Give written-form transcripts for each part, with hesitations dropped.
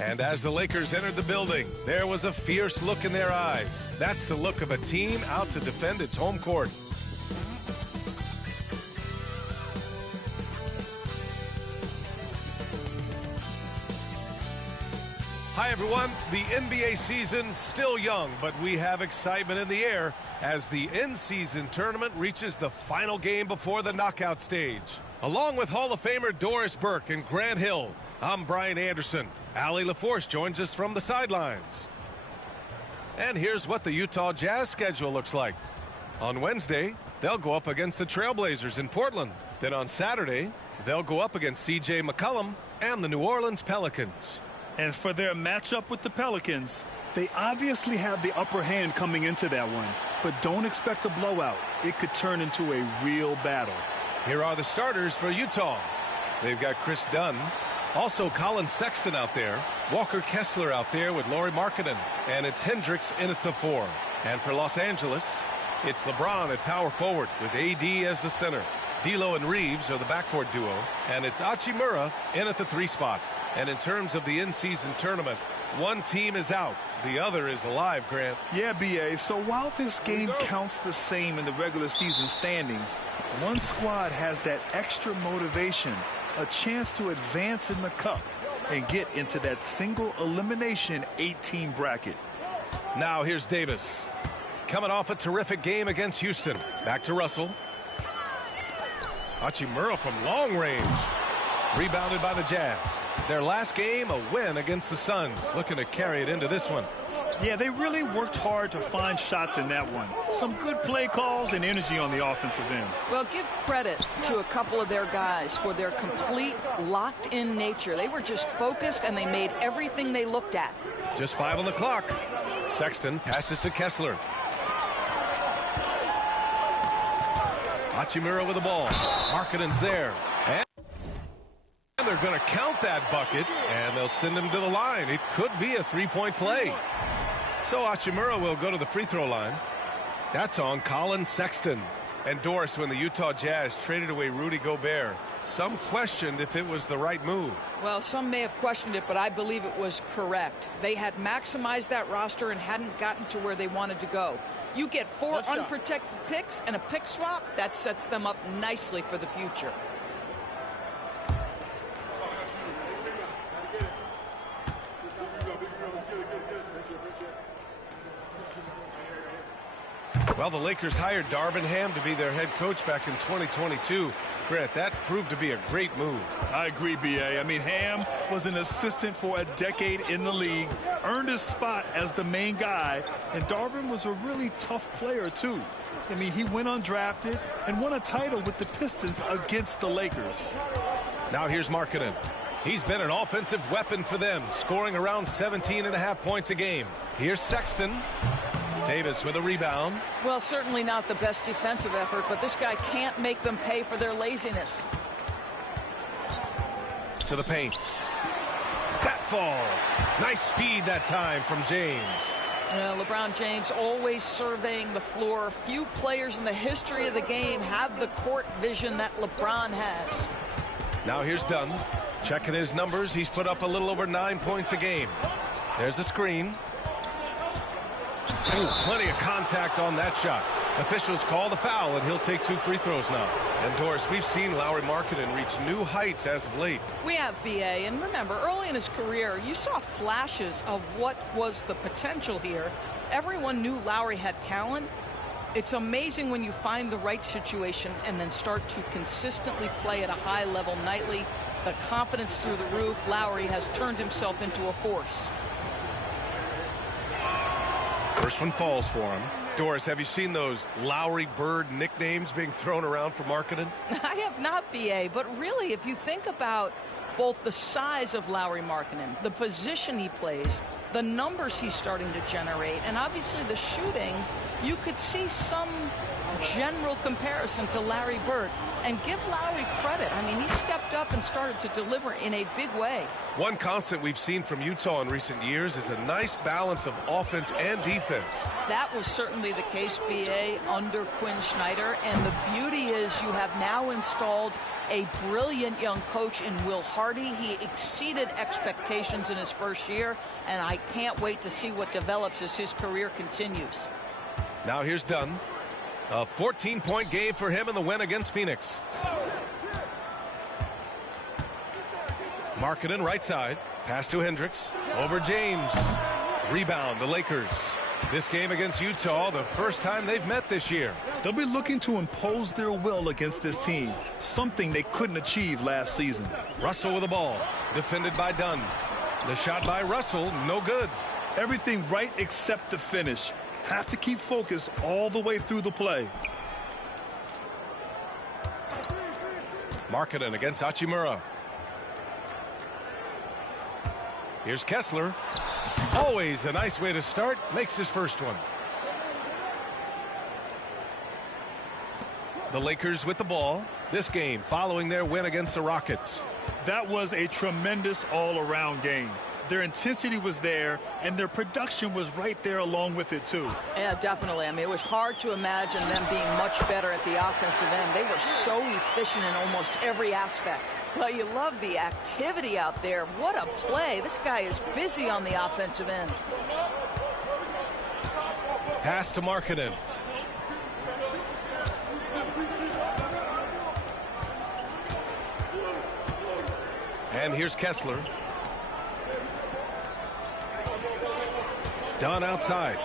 And as the Lakers entered the building, there was a fierce look in their eyes. That's the look of a team out to defend its home court. Hi, everyone. The NBA season still young, but we have excitement in the air as the in-season tournament reaches the final game before the knockout stage. Along with Hall of Famer Doris Burke and Grant Hill, I'm Brian Anderson. Allie LaForce joins us from the sidelines. And here's what the Utah Jazz schedule looks like. On Wednesday, they'll go up against the Trailblazers in Portland. Then on Saturday, they'll go up against C.J. McCollum and the New Orleans Pelicans. And for their matchup with the Pelicans, they obviously have the upper hand coming into that one. But don't expect a blowout. It could turn into a real battle. Here are the starters for Utah. They've got Chris Dunn. Also Colin Sexton out there. Walker Kessler out there with Lauri Markkanen. And it's Hendricks in at the 4. And for Los Angeles, it's LeBron at power forward with AD as the center. D'Lo and Reeves are the backcourt duo. And it's Hachimura in at the 3 spot. And in terms of the in-season tournament, one team is out. The other is alive, Grant. Yeah, B.A. So while this game counts the same in the regular season standings, one squad has that extra motivation, a chance to advance in the cup and get into that single elimination 8-team bracket. Now here's Davis. Coming off a terrific game against Houston. Back to Russell. Hachimura from long range. Rebounded by the Jazz. Their last game, a win against the Suns. Looking to carry it into this one. Yeah, they really worked hard to find shots in that one. Some good play calls and energy on the offensive end. Well, give credit to a couple of their guys for their complete locked-in nature. They were just focused, and they made everything they looked at. Just 5 on the clock. Sexton passes to Kessler. Hachimura with the ball. Markkanen's there. And they're going to count that bucket, and they'll send him to the line. It could be a 3-point play. So Hachimura will go to the free throw line. That's on Colin Sexton. And Doris, when the Utah Jazz traded away Rudy Gobert, some questioned if it was the right move. Well, some may have questioned it, but I believe it was correct. They had maximized that roster and hadn't gotten to where they wanted to go. You get 4 unprotected picks and a pick swap, that sets them up nicely for the future. Well, the Lakers hired Darvin Ham to be their head coach back in 2022. Grant, that proved to be a great move. I agree, B.A. I mean, Ham was an assistant for a decade in the league, earned his spot as the main guy, and Darvin was a really tough player, too. I mean, he went undrafted and won a title with the Pistons against the Lakers. Now here's Markkanen. He's been an offensive weapon for them, scoring around 17.5 points a game. Here's Sexton. Davis with a rebound. Well, certainly not the best defensive effort, but this guy can't make them pay for their laziness. To the paint. That falls. Nice feed that time from James. Well, LeBron James always surveying the floor. Few players in the history of the game have the court vision that LeBron has. Now here's Dunn. Checking his numbers. He's put up a little over 9 points a game. There's a screen. Ooh, plenty of contact on that shot. Officials call the foul, and he'll take 2 free throws now. And Doris, we've seen Lauri Markkanen reach new heights as of late. We have, B.A., and remember, early in his career, you saw flashes of what was the potential here. Everyone knew Lauri had talent. It's amazing when you find the right situation and then start to consistently play at a high level nightly. The confidence through the roof. Lauri has turned himself into a force. First one falls for him. Doris, have you seen those Lowry Bird nicknames being thrown around for Markkanen? I have not, B.A., but really, if you think about both the size of Lauri Markkanen, the position he plays, the numbers he's starting to generate, and obviously the shooting, you could see some general comparison to Larry Bird. And give Lowry credit. I mean, he stepped up and started to deliver in a big way. One constant we've seen from Utah in recent years is a nice balance of offense and defense. That was certainly the case, B.A., under Quinn Snyder. And the beauty is you have now installed a brilliant young coach in Will Hardy. He exceeded expectations in his first year, and I can't wait to see what develops as his career continues. Now here's Dunn. A 14-point game for him in the win against Phoenix. Markkanen right side. Pass to Hendricks. Over James. Rebound, the Lakers. This game against Utah, the first time they've met this year. They'll be looking to impose their will against this team, something they couldn't achieve last season. Russell with the ball. Defended by Dunn. The shot by Russell, no good. Everything right except the finish. Have to keep focused all the way through the play. Markkanen against Hachimura. Here's Kessler. Always a nice way to start. Makes his first one. The Lakers with the ball. This game following their win against the Rockets. That was a tremendous all-around game. Their intensity was there, and their production was right there along with it, too. Yeah, definitely. I mean, it was hard to imagine them being much better at the offensive end. They were so efficient in almost every aspect. Well, you love the activity out there. What a play. This guy is busy on the offensive end. Pass to Markkanen. And here's Kessler. Dunn outside.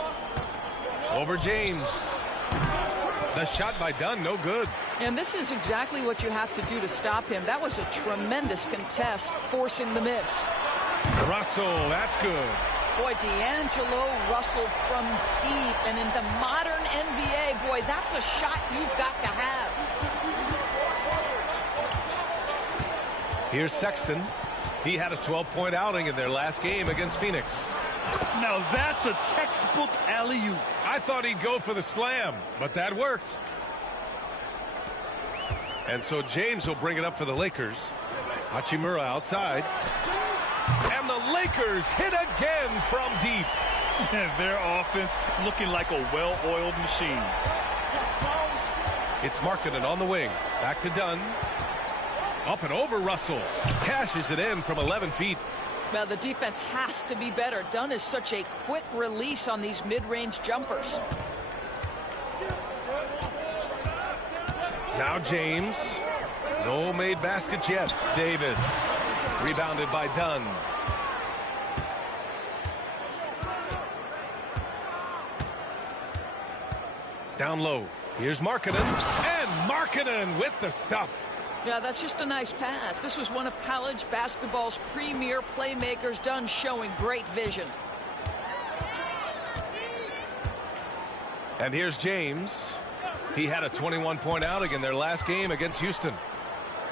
Over James. The shot by Dunn, no good. And this is exactly what you have to do to stop him. That was a tremendous contest, forcing the miss. Russell, that's good. Boy, D'Angelo Russell from deep. And in the modern NBA, boy, that's a shot you've got to have. Here's Sexton. He had a 12-point outing in their last game against Phoenix. Now that's a textbook alley-oop. I thought he'd go for the slam, but that worked. And so James will bring it up for the Lakers. Hachimura outside. And the Lakers hit again from deep. Their offense looking like a well-oiled machine. It's Markkanen on the wing. Back to Dunn. Up and over Russell. Cashes it in from 11 feet. Well, the defense has to be better. Dunn is such a quick release on these mid-range jumpers. Now James. No made baskets yet. Davis. Rebounded by Dunn. Down low. Here's Markkanen. And Markkanen with the stuff. Yeah, that's just a nice pass. This was one of college basketball's premier playmakers. Dunn showing great vision. And here's James. He had a 21-point outing in their last game against Houston.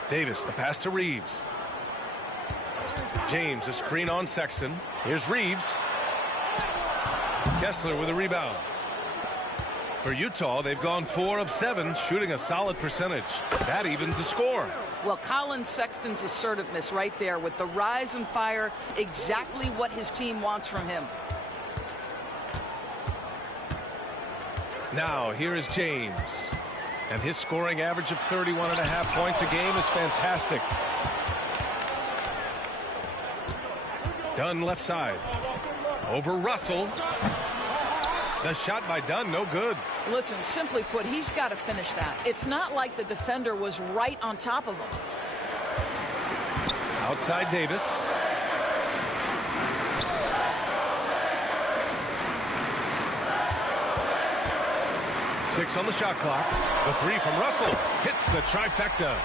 Davis, the pass to Reeves. James, a screen on Sexton. Here's Reeves. Kessler with a rebound. For Utah, they've gone 4 of 7, shooting a solid percentage. That evens the score. Well, Colin Sexton's assertiveness right there with the rise and fire, exactly what his team wants from him. Now, here is James. And his scoring average of 31.5 points a game is fantastic. Dunn left side. Over Russell. The shot by Dunn, no good. Listen, simply put, he's got to finish that. It's not like the defender was right on top of him. Outside Davis. Six on the shot clock. The three from Russell hits the trifecta.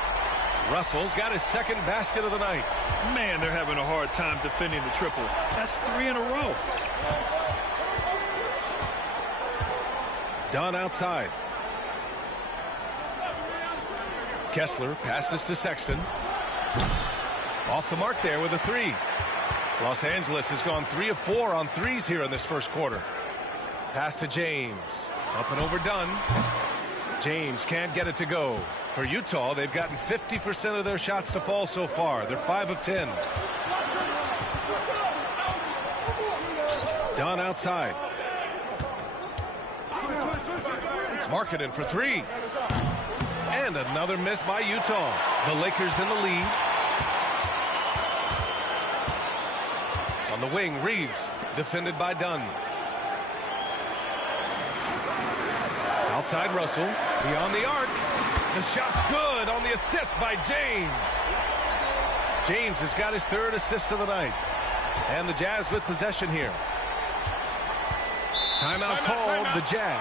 Russell's got his second basket of the night. Man, they're having a hard time defending the triple. That's 3 in a row. Dunn outside. Kessler passes to Sexton. Off the mark there with a 3. Los Angeles has gone 3 of 4 on threes here in this first quarter. Pass to James. Up and over done. James can't get it to go. For Utah, they've gotten 50% of their shots to fall so far. They're 5 of 10. Dunn outside. Marketing for three. And another miss by Utah. The Lakers in the lead. On the wing, Reeves, defended by Dunn. Outside Russell, beyond the arc. The shot's good on the assist by James. James has got his third assist of the night. And the Jazz with possession here. Timeout called, the Jazz.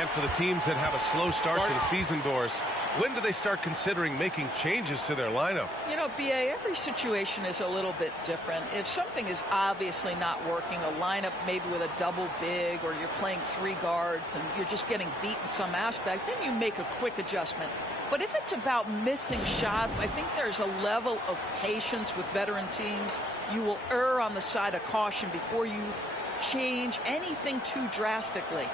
And for the teams that have a slow start to the season, Doris, when do they start considering making changes to their lineup? You know, B.A., every situation is a little bit different. If something is obviously not working, a lineup maybe with a double big, or you're playing three guards and you're just getting beat in some aspect, then you make a quick adjustment. But if it's about missing shots, I think there's a level of patience with veteran teams. You will err on the side of caution before you change anything too drastically.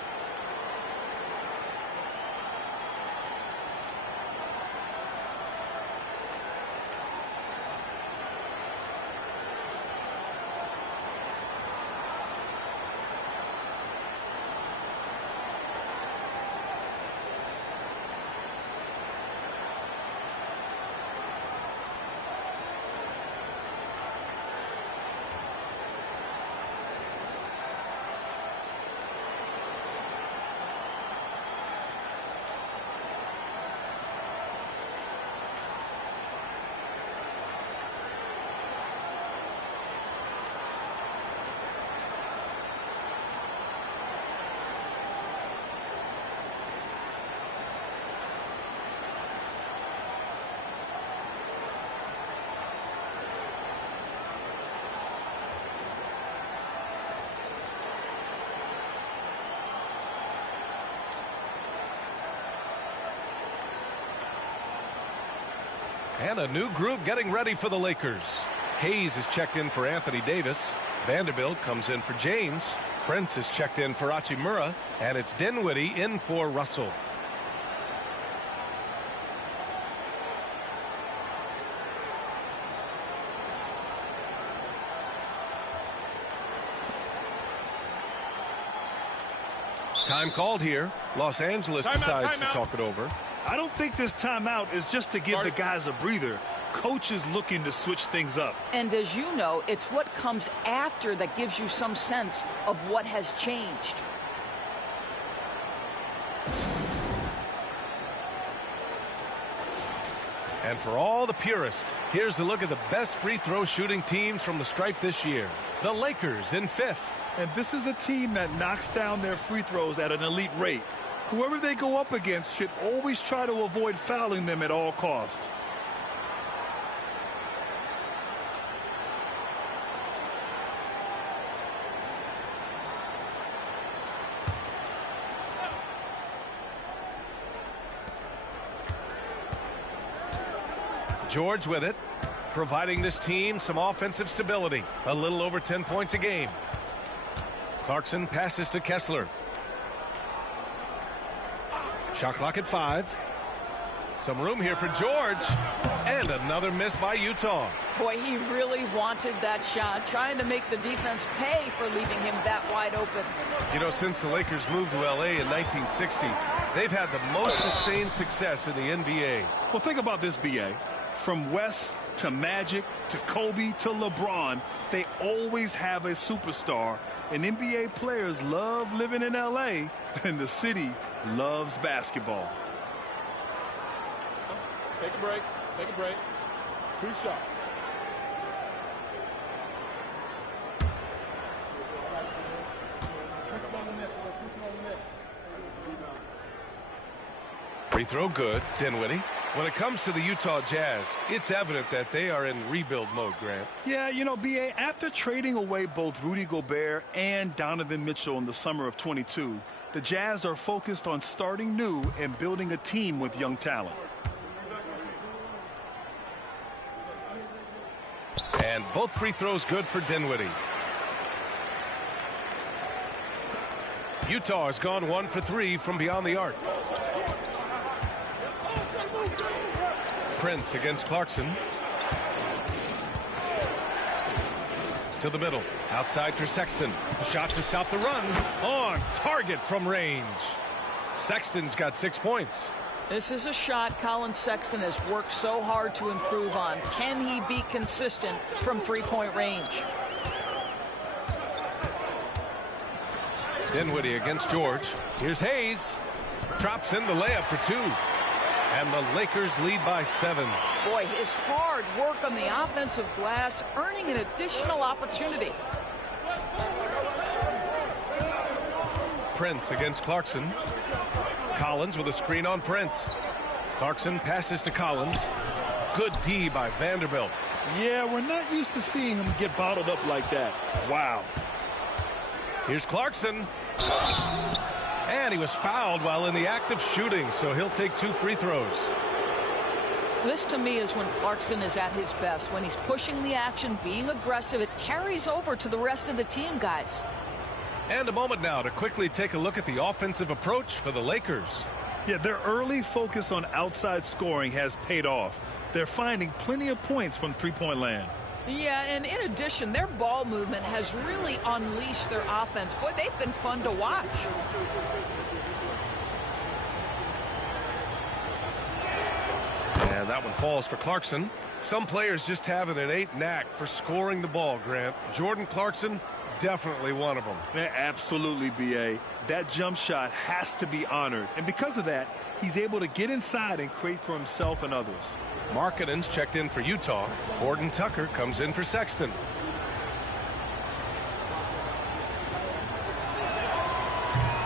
And a new group getting ready for the Lakers. Hayes is checked in for Anthony Davis. Vanderbilt comes in for James. Prince is checked in for Hachimura. And it's Dinwiddie in for Russell. Time called here. Los Angeles decides to talk it over. I don't think this timeout is just to give the guys a breather. Coach is looking to switch things up. And as you know, it's what comes after that gives you some sense of what has changed. And for all the purists, here's a look at the best free throw shooting teams from the stripe this year. The Lakers in 5th. And this is a team that knocks down their free throws at an elite rate. Whoever they go up against should always try to avoid fouling them at all costs. George with it, providing this team some offensive stability. A little over 10 points a game. Clarkson passes to Kessler. Shot clock at 5. Some room here for George. And another miss by Utah. Boy, he really wanted that shot, trying to make the defense pay for leaving him that wide open. You know, since the Lakers moved to L.A. in 1960, they've had the most sustained success in the NBA. Well, think about this, B.A. From West to Magic to Kobe to LeBron, they always have a superstar. And NBA players love living in L.A., and the city loves basketball. Take a break. Take a break. 2 shots. Free throw good, Dinwiddie. When it comes to the Utah Jazz, it's evident that they are in rebuild mode, Grant. Yeah, you know, B.A., after trading away both Rudy Gobert and Donovan Mitchell in the summer of 22, the Jazz are focused on starting new and building a team with young talent. And both free throws good for Dinwiddie. Utah has gone 1 for 3 from beyond the arc. Prince against Clarkson. To the middle. Outside for Sexton. Shot to stop the run. On target from range. Sexton's got 6 points. This is a shot Colin Sexton has worked so hard to improve on. Can he be consistent from three-point range? Dinwiddie against George. Here's Hayes. Drops in the layup for 2. And the Lakers lead by 7. Boy, his hard work on the offensive glass earning an additional opportunity. Prince against Clarkson. Collins with a screen on Prince. Clarkson passes to Collins. Good D by Vanderbilt. Yeah, we're not used to seeing him get bottled up like that. Wow. Here's Clarkson. And he was fouled while in the act of shooting, so he'll take 2 free throws. This to me is when Clarkson is at his best. When he's pushing the action, being aggressive, it carries over to the rest of the team, guys. And a moment now to quickly take a look at the offensive approach for the Lakers. Yeah, their early focus on outside scoring has paid off. They're finding plenty of points from three-point land. Yeah, and in addition, their ball movement has really unleashed their offense. Boy, they've been fun to watch. And that one falls for Clarkson. Some players just have an innate knack for scoring the ball, Grant. Jordan Clarkson, definitely one of them. Yeah, absolutely, B.A. That jump shot has to be honored. And because of that, he's able to get inside and create for himself and others. Markkanen's checked in for Utah. Horton Tucker comes in for Sexton.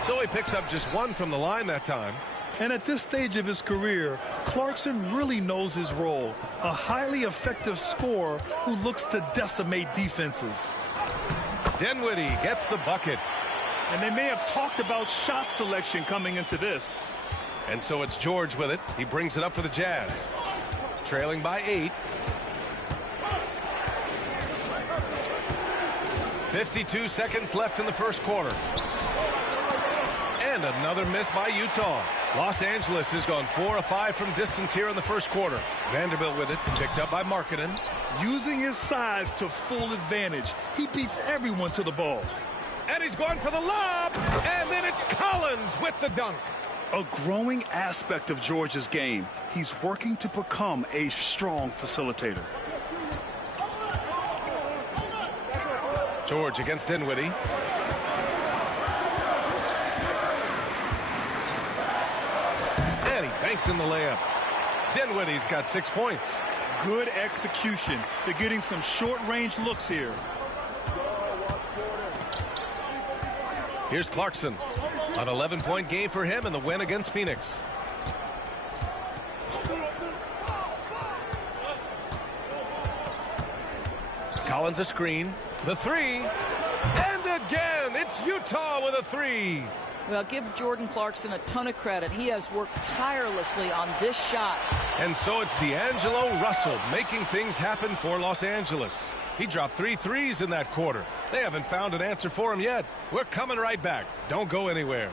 So he picks up just 1 from the line that time. And at this stage of his career, Clarkson really knows his role. A highly effective scorer who looks to decimate defenses. Dinwiddie gets the bucket. And they may have talked about shot selection coming into this. And so it's George with it. He brings it up for the Jazz. Trailing by 8. 52 seconds left in the first quarter. And another miss by Utah. Los Angeles has gone 4 of 5 from distance here in the first quarter. Vanderbilt with it, picked up by Markkanen. Using his size to full advantage. He beats everyone to the ball. And he's going for the lob. And then it's Collins with the dunk. A growing aspect of George's game. He's working to become a strong facilitator. George against Dinwiddie. And he banks in the layup. Dinwiddie's got 6 points. Good execution. They're getting some short-range looks here. Here's Clarkson. An 11-point game for him in the win against Phoenix. Collins a screen. The 3. And again, it's Utah with a 3. Well, give Jordan Clarkson a ton of credit. He has worked tirelessly on this shot. And so it's D'Angelo Russell making things happen for Los Angeles. He dropped 3 threes in that quarter. They haven't found an answer for him yet. We're coming right back. Don't go anywhere.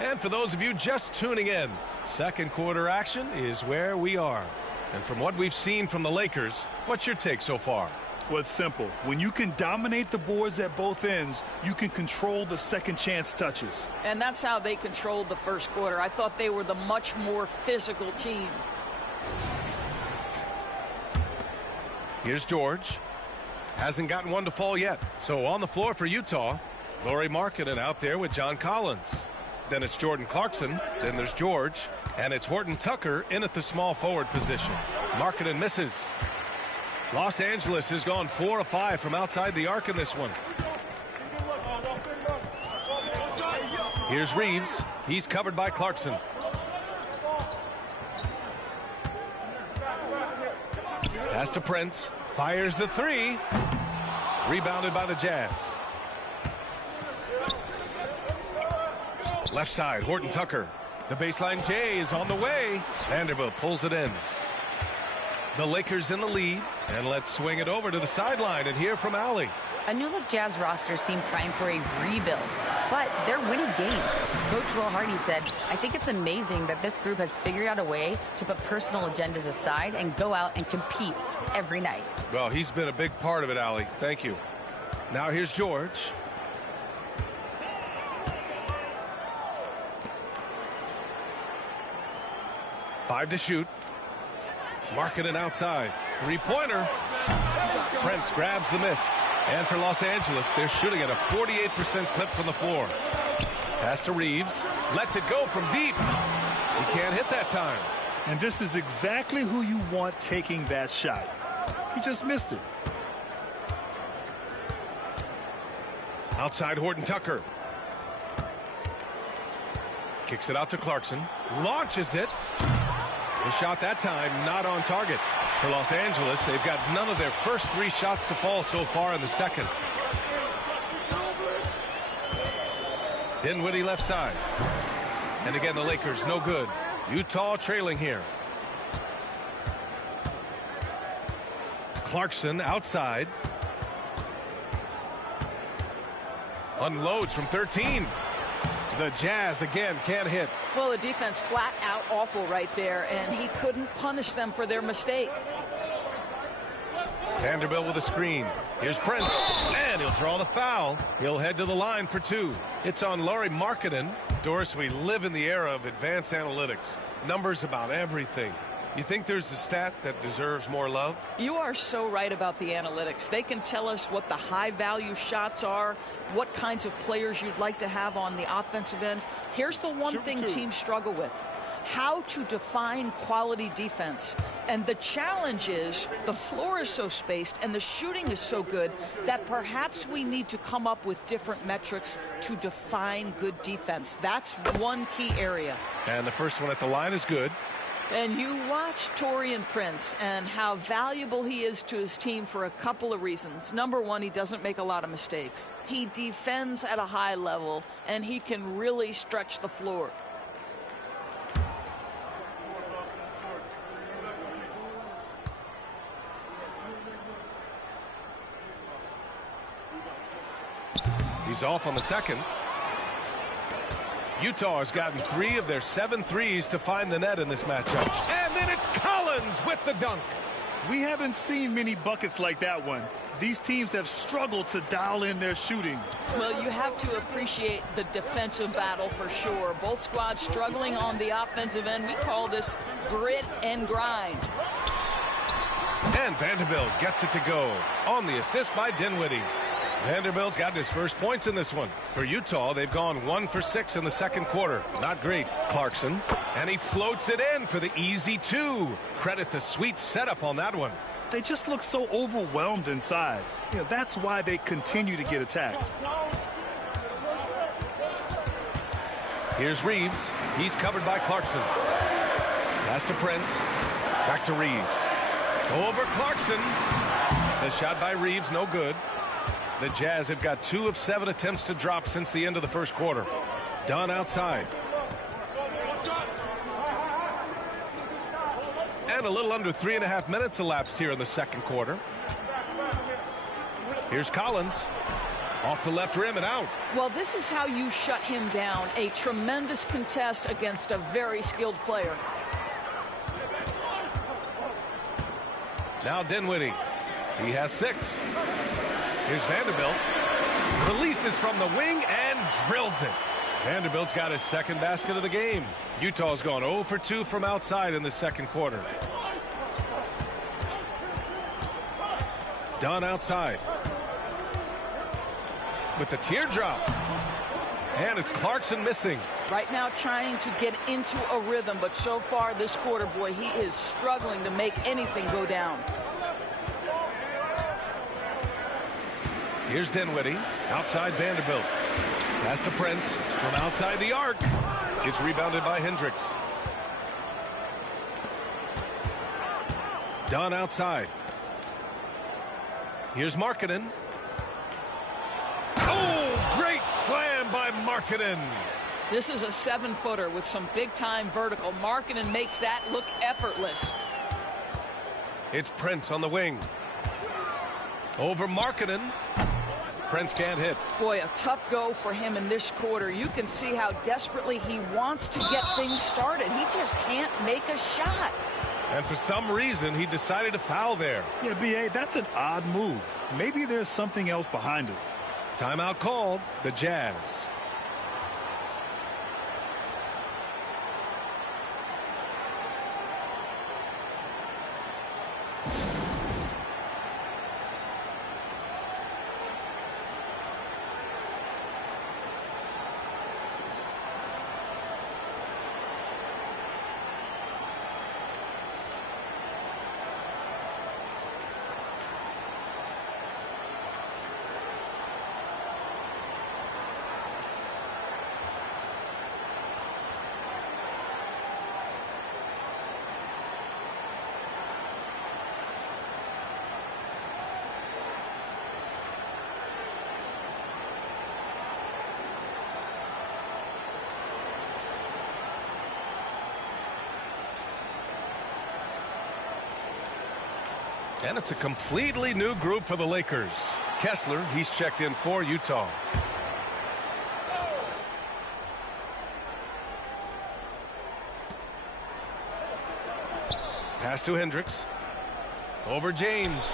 And for those of you just tuning in, second quarter action is where we are. And from what we've seen from the Lakers, what's your take so far? Well, it's simple. When you can dominate the boards at both ends, you can control the second chance touches. And that's how they controlled the first quarter. I thought they were the much more physical team. Here's George. Hasn't gotten one to fall yet. So on the floor for Utah, Lauri Markkanen out there with John Collins. Then it's Jordan Clarkson. Then there's George. And it's Horton Tucker in at the small forward position. Markkanen misses. Los Angeles has gone 4 of 5 from outside the arc in this one. Here's Reeves. He's covered by Clarkson. Pass to Prince. Fires the three. Rebounded by the Jazz. Left side, Horton Tucker. The baseline J is on the way. Vanderbilt pulls it in. The Lakers in the lead. And let's swing it over to the sideline and hear from Allie. A new-look Jazz roster seemed primed for a rebuild, but they're winning games. Coach Will Hardy said, "I think it's amazing that this group has figured out a way to put personal agendas aside and go out and compete every night." Well, he's been a big part of it, Allie. Thank you. Now here's George. Five to shoot. Marketing outside. Three-pointer. Prince grabs the miss. And for Los Angeles, they're shooting at a 48% clip from the floor. Pass to Reeves. Lets it go from deep. He can't hit that time. And this is exactly who you want taking that shot. He just missed it. Outside Horton Tucker. Kicks it out to Clarkson. Launches it. The shot that time not on target. For Los Angeles, they've got none of their first three shots to fall so far in the second. Dinwiddie left side. And again, the Lakers no good. Utah trailing here. Clarkson outside. Unloads from 13. The Jazz again can't hit. Well, the defense flat out awful right there, and he couldn't punish them for their mistake. Vanderbilt with a screen. Here's Prince, and he'll draw the foul. He'll head to the line for two. It's on Lauri Markkanen. Doris, we live in the era of advanced analytics. Numbers about everything. You think there's a stat that deserves more love? You are so right about the analytics. They can tell us what the high-value shots are, what kinds of players you'd like to have on the offensive end. Here's the one thing teams struggle with: how to define quality defense. And the challenge is the floor is so spaced and the shooting is so good that perhaps we need to come up with different metrics to define good defense. That's one key area. And the first one at the line is good. And you watch Taurean Prince and how valuable he is to his team for a couple of reasons. Number one, he doesn't make a lot of mistakes. He defends at a high level, and he can really stretch the floor. He's off on the second. Utah has gotten 3 of their 7 threes to find the net in this matchup. And then it's Collins with the dunk. We haven't seen many buckets like that one. These teams have struggled to dial in their shooting. Well, you have to appreciate the defensive battle for sure. Both squads struggling on the offensive end. We call this grit and grind. And Vanderbilt gets it to go on the assist by Dinwiddie. Vanderbilt's gotten his first points in this one. For Utah, they've gone 1 for 6 in the second quarter. Not great. Clarkson. And he floats it in for the easy 2. Credit the sweet setup on that one. They just look so overwhelmed inside. You know, that's why they continue to get attacked. Here's Reeves. He's covered by Clarkson. Pass to Prince. Back to Reeves. Over Clarkson. The shot by Reeves, no good. The Jazz have got 2 of 7 attempts to drop since the end of the first quarter. Dunn outside. And a little under 3.5 minutes elapsed here in the second quarter. Here's Collins. Off the left rim and out. Well, this is how you shut him down. A tremendous contest against a very skilled player. Now Dinwiddie. He has 6. Here's Vanderbilt. Releases from the wing and drills it. Vanderbilt's got his second basket of the game. Utah's gone 0 for 2 from outside in the second quarter. Dunn outside. With the teardrop. And it's Clarkson missing. Right now trying to get into a rhythm, but so far this quarter, boy, he is struggling to make anything go down. Here's Dinwiddie. Outside Vanderbilt. Pass to Prince from outside the arc. It's rebounded by Hendricks. Dunn outside. Here's Markkanen. Oh, great slam by Markkanen. This is a 7-footer with some big-time vertical. Markkanen makes that look effortless. It's Prince on the wing. Over Markkanen. Prince can't hit. Boy, a tough go for him in this quarter. You can see how desperately he wants to get things started. He just can't make a shot. And for some reason, he decided to foul there. Yeah, B.A., that's an odd move. Maybe there's something else behind it. Timeout called, the Jazz. And it's a completely new group for the Lakers. Kessler, he's checked in for Utah. Pass to Hendricks. Over James.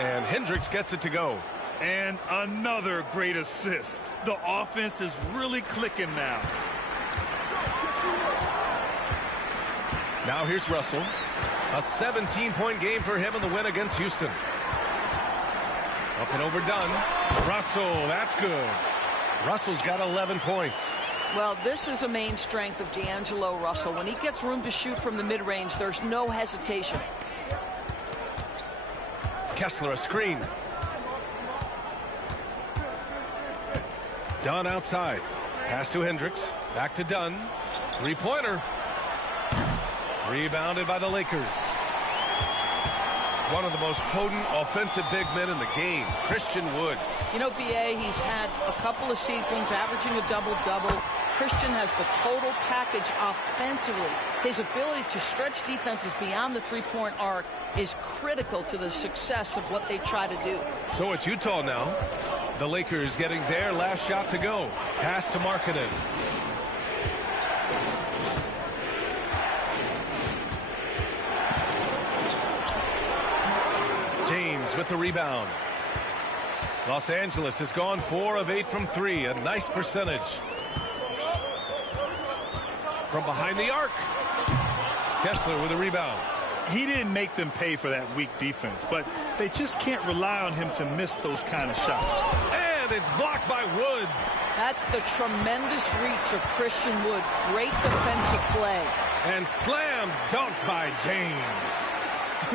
And Hendricks gets it to go. And another great assist. The offense is really clicking now. Now here's Russell. A 17-point game for him in the win against Houston. Up and over Dunn. Russell, that's good. Russell's got 11 points. Well, this is a main strength of D'Angelo Russell. When he gets room to shoot from the mid-range, there's no hesitation. Kessler, a screen. Dunn outside. Pass to Hendricks. Back to Dunn. Three-pointer. Rebounded by the Lakers. One of the most potent offensive big men in the game, Christian Wood. You know, B.A., he's had a couple of seasons averaging a double-double. Christian has the total package offensively. His ability to stretch defenses beyond the three-point arc is critical to the success of what they try to do. So it's Utah now. The Lakers getting their last shot to go. Pass to Markkanen. James with the rebound. Los Angeles has gone 4 of 8 from 3. A nice percentage. From behind the arc. Kessler with a rebound. He didn't make them pay for that weak defense, but they just can't rely on him to miss those kind of shots. And it's blocked by Wood. That's the tremendous reach of Christian Wood. Great defensive play. And slam dunk by James.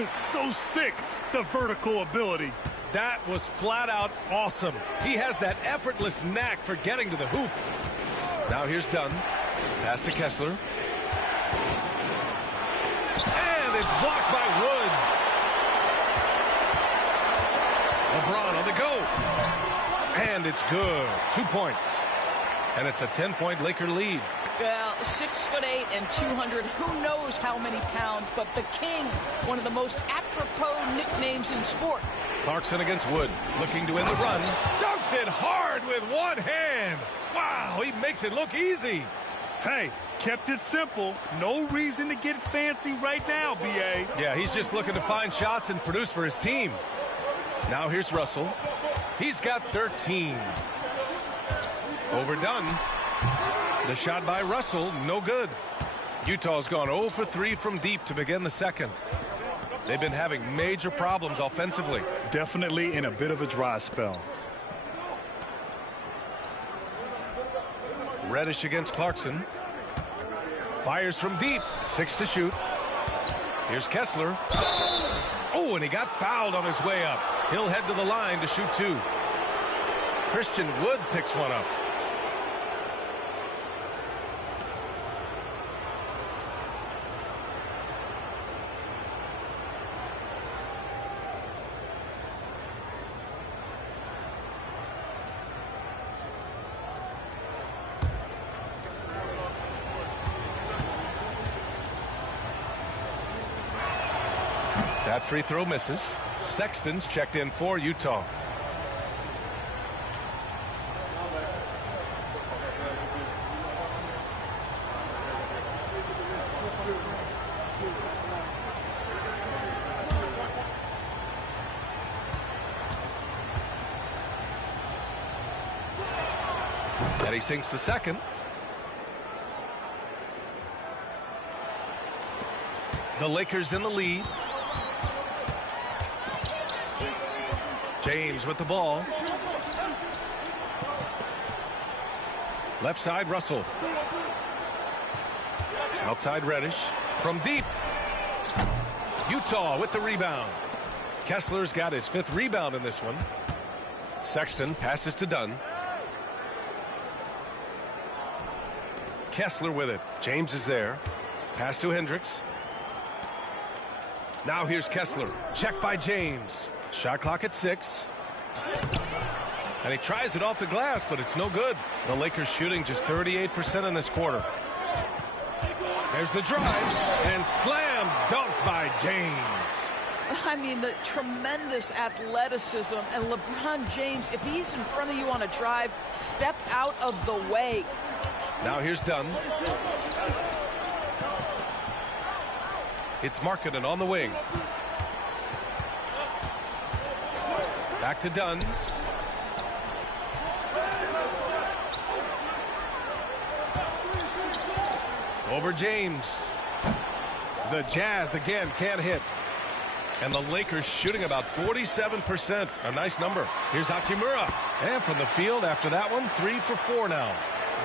So sick, the vertical ability. That was flat out awesome. He has that effortless knack for getting to the hoop. Now here's Dunn. Pass to Kessler. And it's blocked by Wood. LeBron on the go. And it's good. 2 points. And it's a 10-point Laker lead. Well, 6'8" and 200. Who knows how many pounds, but the King, one of the most apropos nicknames in sport. Clarkson against Wood, looking to win the run. Dunks it hard with one hand. Wow, he makes it look easy. Hey, kept it simple. No reason to get fancy right now, B.A. Yeah, he's just looking to find shots and produce for his team. Now here's Russell. He's got 13. Overdone. The shot by Russell, no good. Utah's gone 0 for 3 from deep to begin the second. They've been having major problems offensively. Definitely in a bit of a dry spell. Reddish against Clarkson. Fires from deep. 6 to shoot. Here's Kessler. Oh, and he got fouled on his way up. He'll head to the line to shoot 2. Christian Wood picks one up. That free throw misses. Sexton's checked in for Utah. And he sinks the second. The Lakers in the lead. James with the ball. Left side, Russell. Outside, Reddish. From deep. Utah with the rebound. Kessler's got his 5th rebound in this one. Sexton passes to Dunn. Kessler with it. James is there. Pass to Hendricks. Now here's Kessler. Check by James. Shot clock at 6. And he tries it off the glass, but it's no good. The Lakers shooting just 38% in this quarter. There's the drive. And slam dunk by James. I mean, the tremendous athleticism. And LeBron James, if he's in front of you on a drive, step out of the way. Now here's Dunn. It's Markkanen on the wing. Back to Dunn. Over James. The Jazz again can't hit. And the Lakers shooting about 47%. A nice number. Here's Hachimura. And from the field after that one, 3 for 4 now.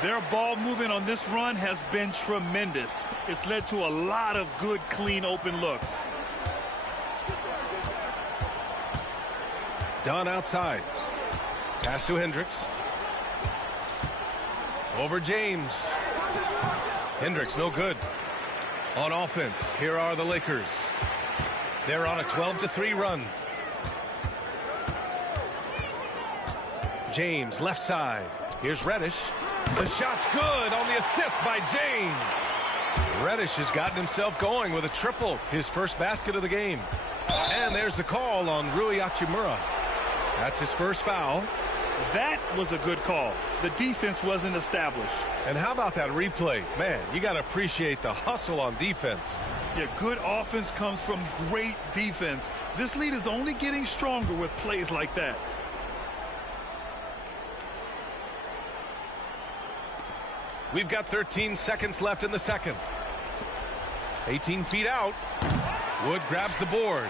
Their ball movement on this run has been tremendous. It's led to a lot of good, clean, open looks. Dunn outside. Pass to Hendricks. Over James. Hendricks no good. On offense, here are the Lakers. They're on a 12-3 run. James left side. Here's Reddish. The shot's good on the assist by James. Reddish has gotten himself going with a triple, his first basket of the game. And there's the call on Rui Hachimura. That's his first foul. That was a good call. The defense wasn't established. And how about that replay? Man, you got to appreciate the hustle on defense. Yeah, good offense comes from great defense. This lead is only getting stronger with plays like that. We've got 13 seconds left in the second. 18 feet out. Wood grabs the board.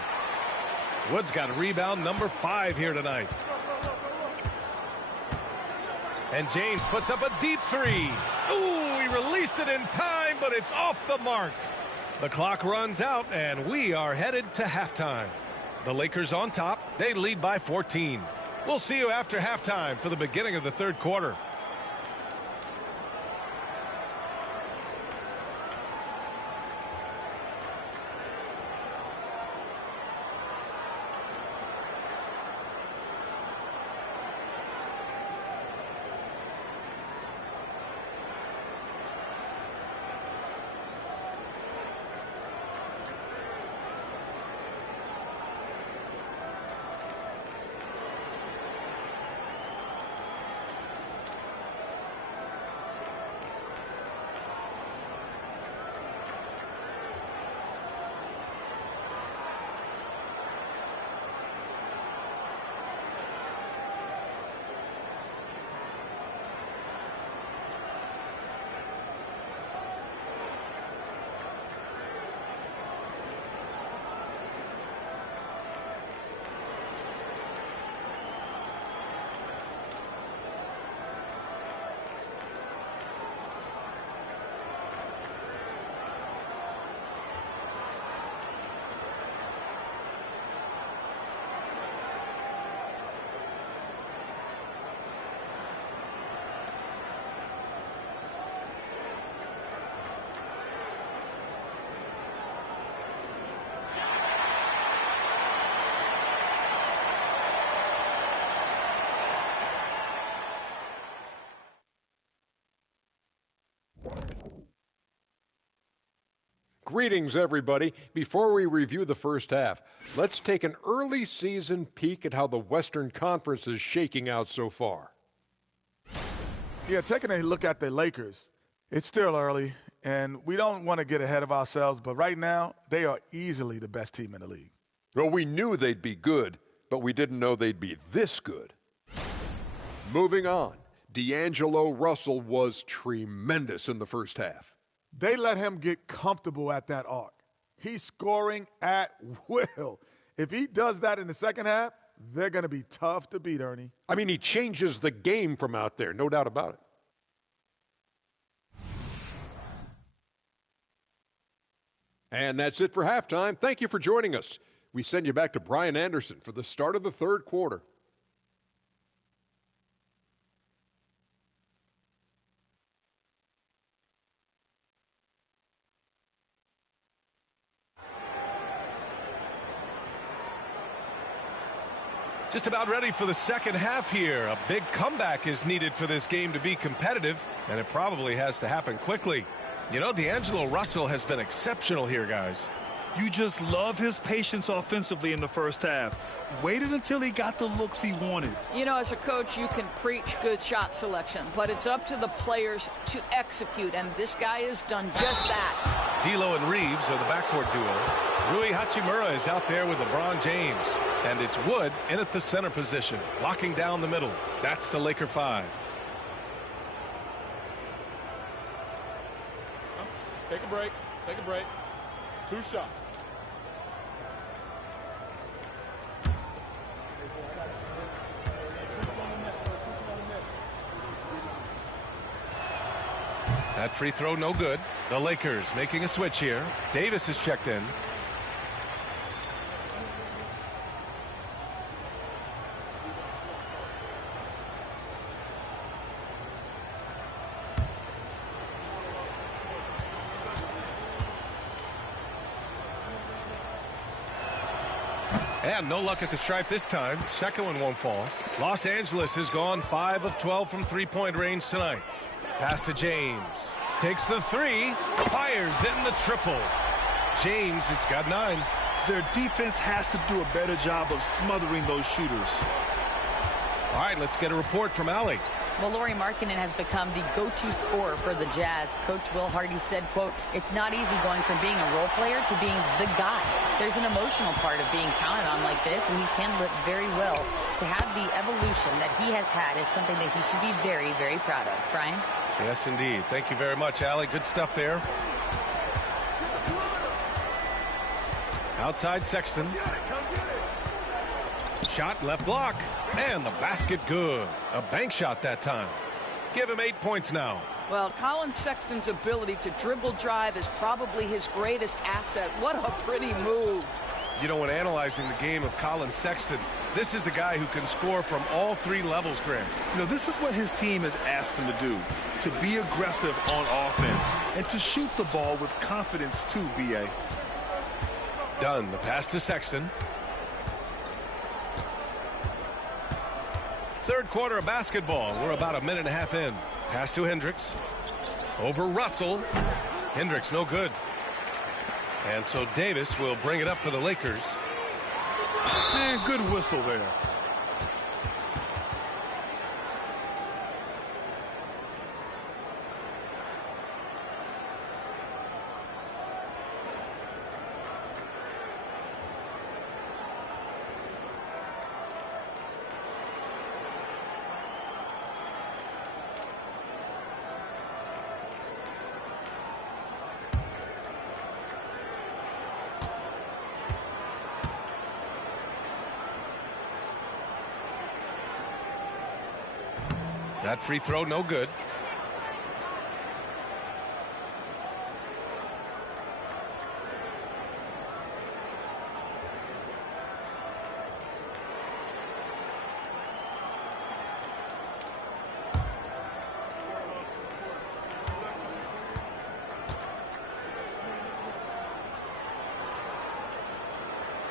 Wood's got rebound number 5 here tonight. And James puts up a deep 3. Ooh, he released it in time, but it's off the mark. The clock runs out, and we are headed to halftime. The Lakers on top. They lead by 14. We'll see you after halftime for the beginning of the third quarter. Greetings, everybody. Before we review the first half, let's take an early season peek at how the Western Conference is shaking out so far. Yeah, taking a look at the Lakers, it's still early, and we don't want to get ahead of ourselves, but right now, they are easily the best team in the league. Well, we knew they'd be good, but we didn't know they'd be this good. Moving on, D'Angelo Russell was tremendous in the first half. They let him get comfortable at that arc. He's scoring at will. If he does that in the second half, they're going to be tough to beat, Ernie. I mean, he changes the game from out there, no doubt about it. And that's it for halftime. Thank you for joining us. We send you back to Brian Anderson for the start of the third quarter. Just about ready for the second half here. A big comeback is needed for this game to be competitive, and it probably has to happen quickly. You know, D'Angelo Russell has been exceptional here, guys. You just love his patience offensively in the first half. Waited until he got the looks he wanted. You know, as a coach, you can preach good shot selection, but it's up to the players to execute, and this guy has done just that. D'Lo and Reeves are the backcourt duo. Rui Hachimura is out there with LeBron James. And it's Wood in at the center position, locking down the middle. That's the Laker 5. Take a break. Take a break. 2 shots. That free throw no good. The Lakers making a switch here. Davis is checked in. And no luck at the stripe this time. Second one won't fall. Los Angeles has gone 5 of 12 from three-point range tonight. Pass to James. Takes the 3. Fires in the triple. James has got 9. Their defense has to do a better job of smothering those shooters. All right, let's get a report from Allie. Well, Lauri Markkanen has become the go-to scorer for the Jazz. Coach Will Hardy said, quote, "It's not easy going from being a role player to being the guy. There's an emotional part of being counted on like this, and he's handled it very well. To have the evolution that he has had is something that he should be very, very proud of." Brian? Yes, indeed. Thank you very much, Allie. Good stuff there. Outside Sexton. Shot left block. And the basket good. A bank shot that time. Give him 8 points now. Well, Colin Sexton's ability to dribble drive is probably his greatest asset. What a pretty move. You know, when analyzing the game of Colin Sexton, this is a guy who can score from all 3 levels, Grant. You know, this is what his team has asked him to do, to be aggressive on offense and to shoot the ball with confidence too, B.A. Done. The pass to Sexton. Third quarter of basketball. We're about a minute and a half in. Pass to Hendricks. Over Russell. Hendricks no good. And so Davis will bring it up for the Lakers. And good whistle there. That free throw no good.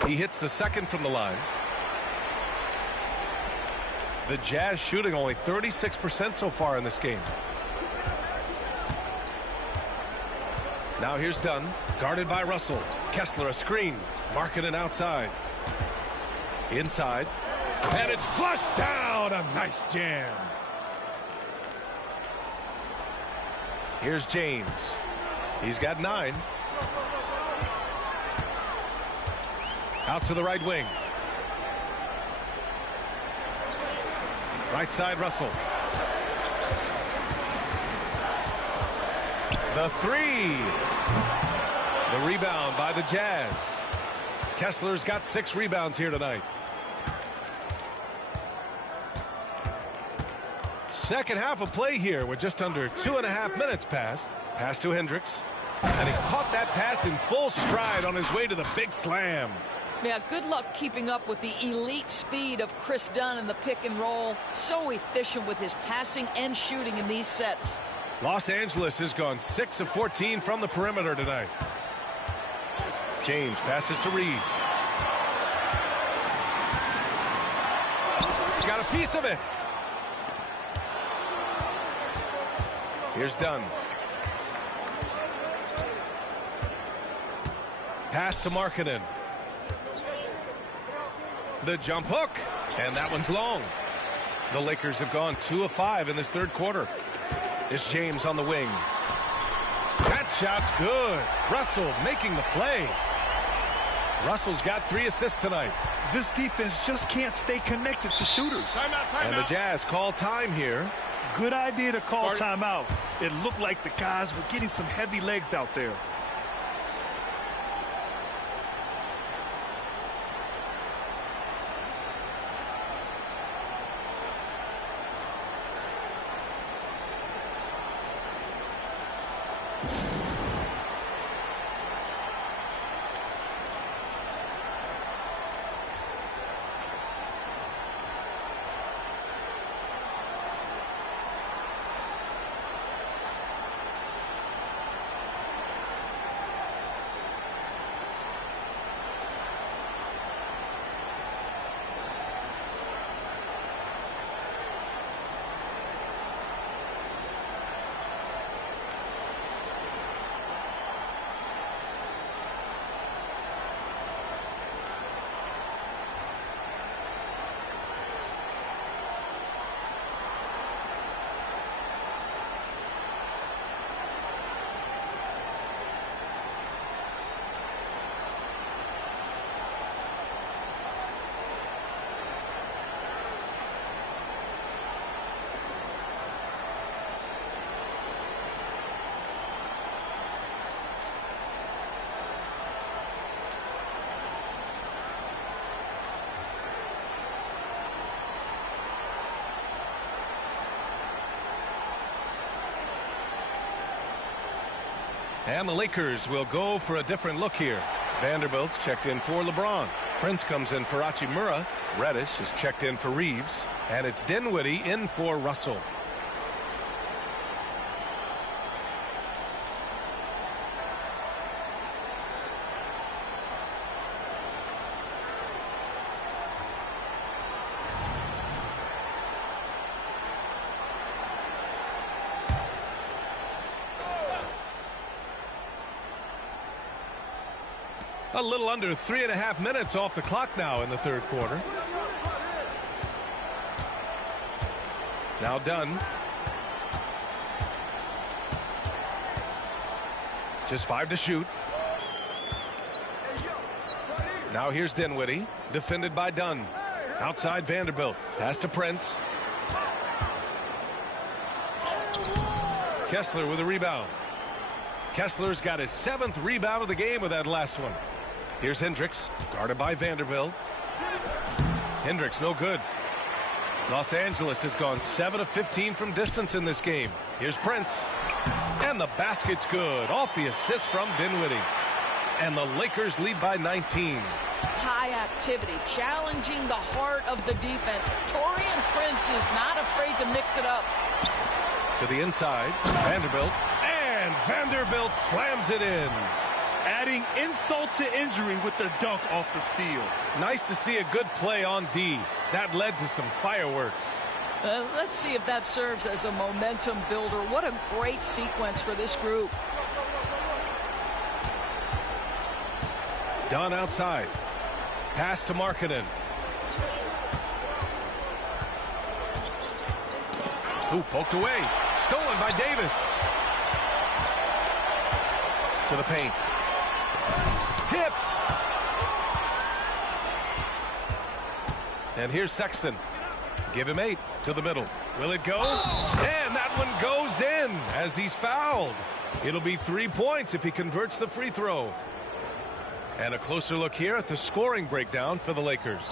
He hits the second from the line. The Jazz shooting only 36% so far in this game. Now here's Dunn, guarded by Russell. Kessler a screen, Markkanen outside. Inside, and it's flushed down. A nice jam. Here's James. He's got 9. Out to the right wing. Right side, Russell. The 3. The rebound by the Jazz. Kessler's got 6 rebounds here tonight. Second half of play here with just under 2.5 minutes passed. Pass to Hendricks. And he caught that pass in full stride on his way to the big slam. Yeah, good luck keeping up with the elite speed of Chris Dunn in the pick and roll. So efficient with his passing and shooting in these sets. Los Angeles has gone 6 of 14 from the perimeter tonight. James passes to Reeves. Got a piece of it. Here's Dunn. Pass to Markkanen. The jump hook, and that one's long. The Lakers have gone 2 of 5 in this third quarter. It's James on the wing. That shot's good. Russell making the play. Russell's got 3 assists tonight. This defense just can't stay connected to shooters. Timeout. And the Jazz call time here. Good idea to call timeout. It looked like the guys were getting some heavy legs out there. And the Lakers will go for a different look here. Vanderbilt's checked in for LeBron. Prince comes in for Hachimura. Reddish is checked in for Reeves. And it's Dinwiddie in for Russell. A little under 3.5 minutes off the clock now in the third quarter. Now Dunn. Just 5 to shoot. Now here's Dinwiddie, defended by Dunn. Outside Vanderbilt. Pass to Prince. Kessler with a rebound. Kessler's got his 7th rebound of the game with that last one. Here's Hendricks, guarded by Vanderbilt. Hendricks no good. Los Angeles has gone 7 of 15 from distance in this game. Here's Prince. And the basket's good. Off the assist from Dinwiddie. And the Lakers lead by 19. High activity, challenging the heart of the defense. Taurean Prince is not afraid to mix it up. To the inside, Vanderbilt. And Vanderbilt slams it in. Adding insult to injury with the dunk off the steal. Nice to see a good play on D. That led to some fireworks. Let's see if that serves as a momentum builder. What a great sequence for this group. Dunn outside. Pass to Markkanen. Ooh, poked away. Stolen by Davis. To the paint. Tipped. And here's Sexton. Give him 8 to the middle. Will it go? And that one goes in as he's fouled. It'll be 3 points if he converts the free throw. And a closer look here at the scoring breakdown for the Lakers.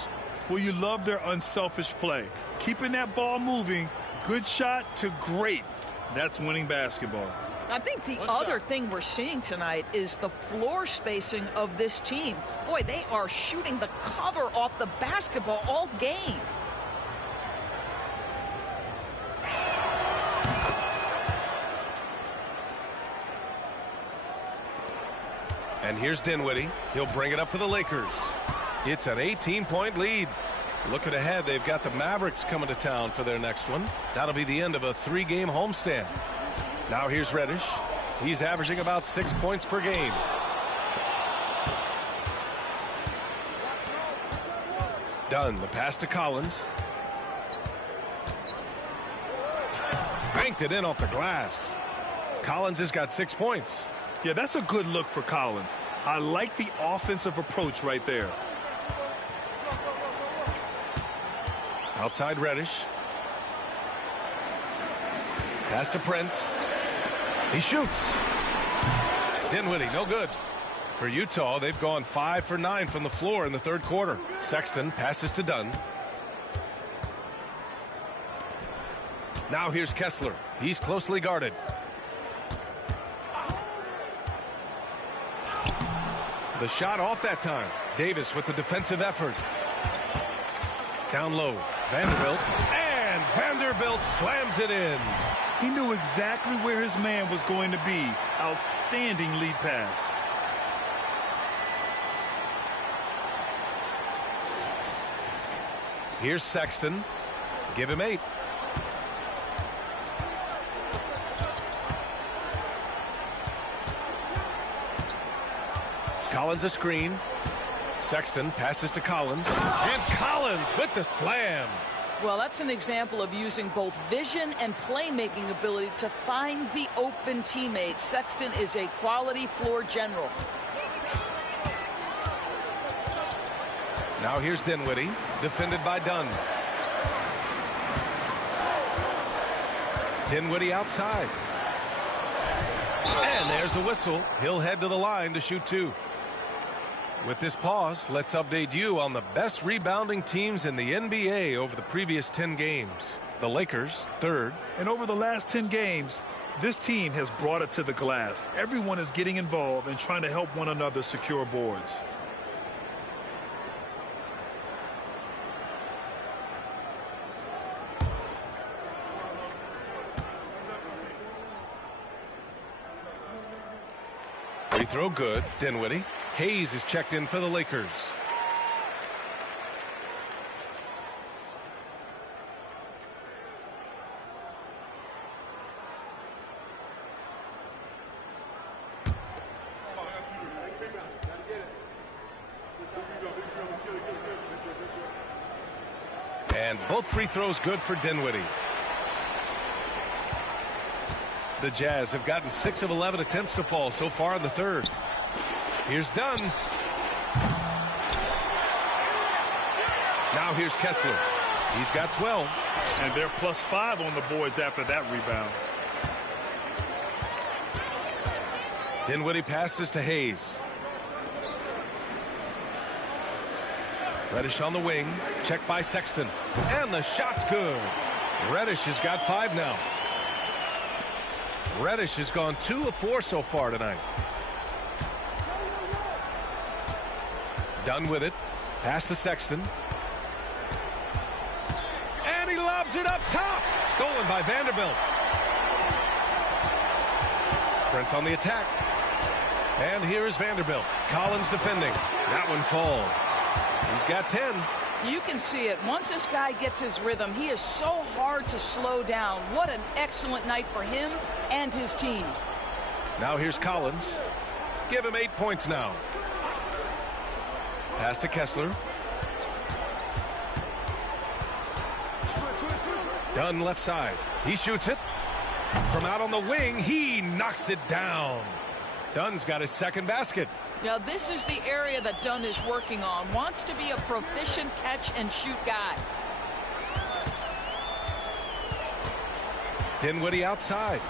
Well, you love their unselfish play. Keeping that ball moving, good shot to great. That's winning basketball. I think the other thing we're seeing tonight is the floor spacing of this team. Boy, they are shooting the cover off the basketball all game. And here's Dinwiddie. He'll bring it up for the Lakers. It's an 18-point lead. Looking ahead, they've got the Mavericks coming to town for their next one. That'll be the end of a 3-game homestand. Now here's Reddish. He's averaging about 6 points per game. Dunn, the pass to Collins. Banked it in off the glass. Collins has got 6 points. Yeah, that's a good look for Collins. I like the offensive approach right there. Outside Reddish. Pass to Prince. He shoots. Dinwiddie, no good. For Utah, they've gone 5 for 9 from the floor in the third quarter. Sexton passes to Dunn. Now here's Kessler. He's closely guarded. The shot off that time. Davis with the defensive effort. Down low. Vanderbilt. And Vanderbilt slams it in. He knew exactly where his man was going to be. Outstanding lead pass. Here's Sexton. Give him 8. Collins a screen. Sexton passes to Collins. And Collins with the slam. Well, that's an example of using both vision and playmaking ability to find the open teammate. Sexton is a quality floor general. Now here's Dinwiddie, defended by Dunn. Dinwiddie outside. And there's a whistle. He'll head to the line to shoot 2. With this pause, let's update you on the best rebounding teams in the NBA over the previous 10 games. The Lakers, 3rd. And over the last 10 games, this team has brought it to the glass. Everyone is getting involved and trying to help one another secure boards. Free throw good. Dinwiddie. Hayes is checked in for the Lakers. And both free throws good for Dinwiddie. The Jazz have gotten 6 of 11 attempts to fall so far in the third. Here's Dunn. Now here's Kessler. He's got 12. And they're +5 on the boards after that rebound. Dinwiddie passes to Hayes. Reddish on the wing. Checked by Sexton. And the shot's good. Reddish has got 5 now. Reddish has gone 2 of 4 so far tonight. Dunn with it. Pass to Sexton. And he lobs it up top. Stolen by Vanderbilt. Prince on the attack. And here is Vanderbilt. Collins defending. That one falls. He's got 10. You can see it. Once this guy gets his rhythm, he is so hard to slow down. What an excellent night for him and his team. Now here's Collins. Give him 8 points now. Pass to Kessler. Dunn left side. He shoots it. From out on the wing, he knocks it down. Dunn's got his second basket. Now this is the area that Dunn is working on. Wants to be a proficient catch and shoot guy. Dinwiddie outside.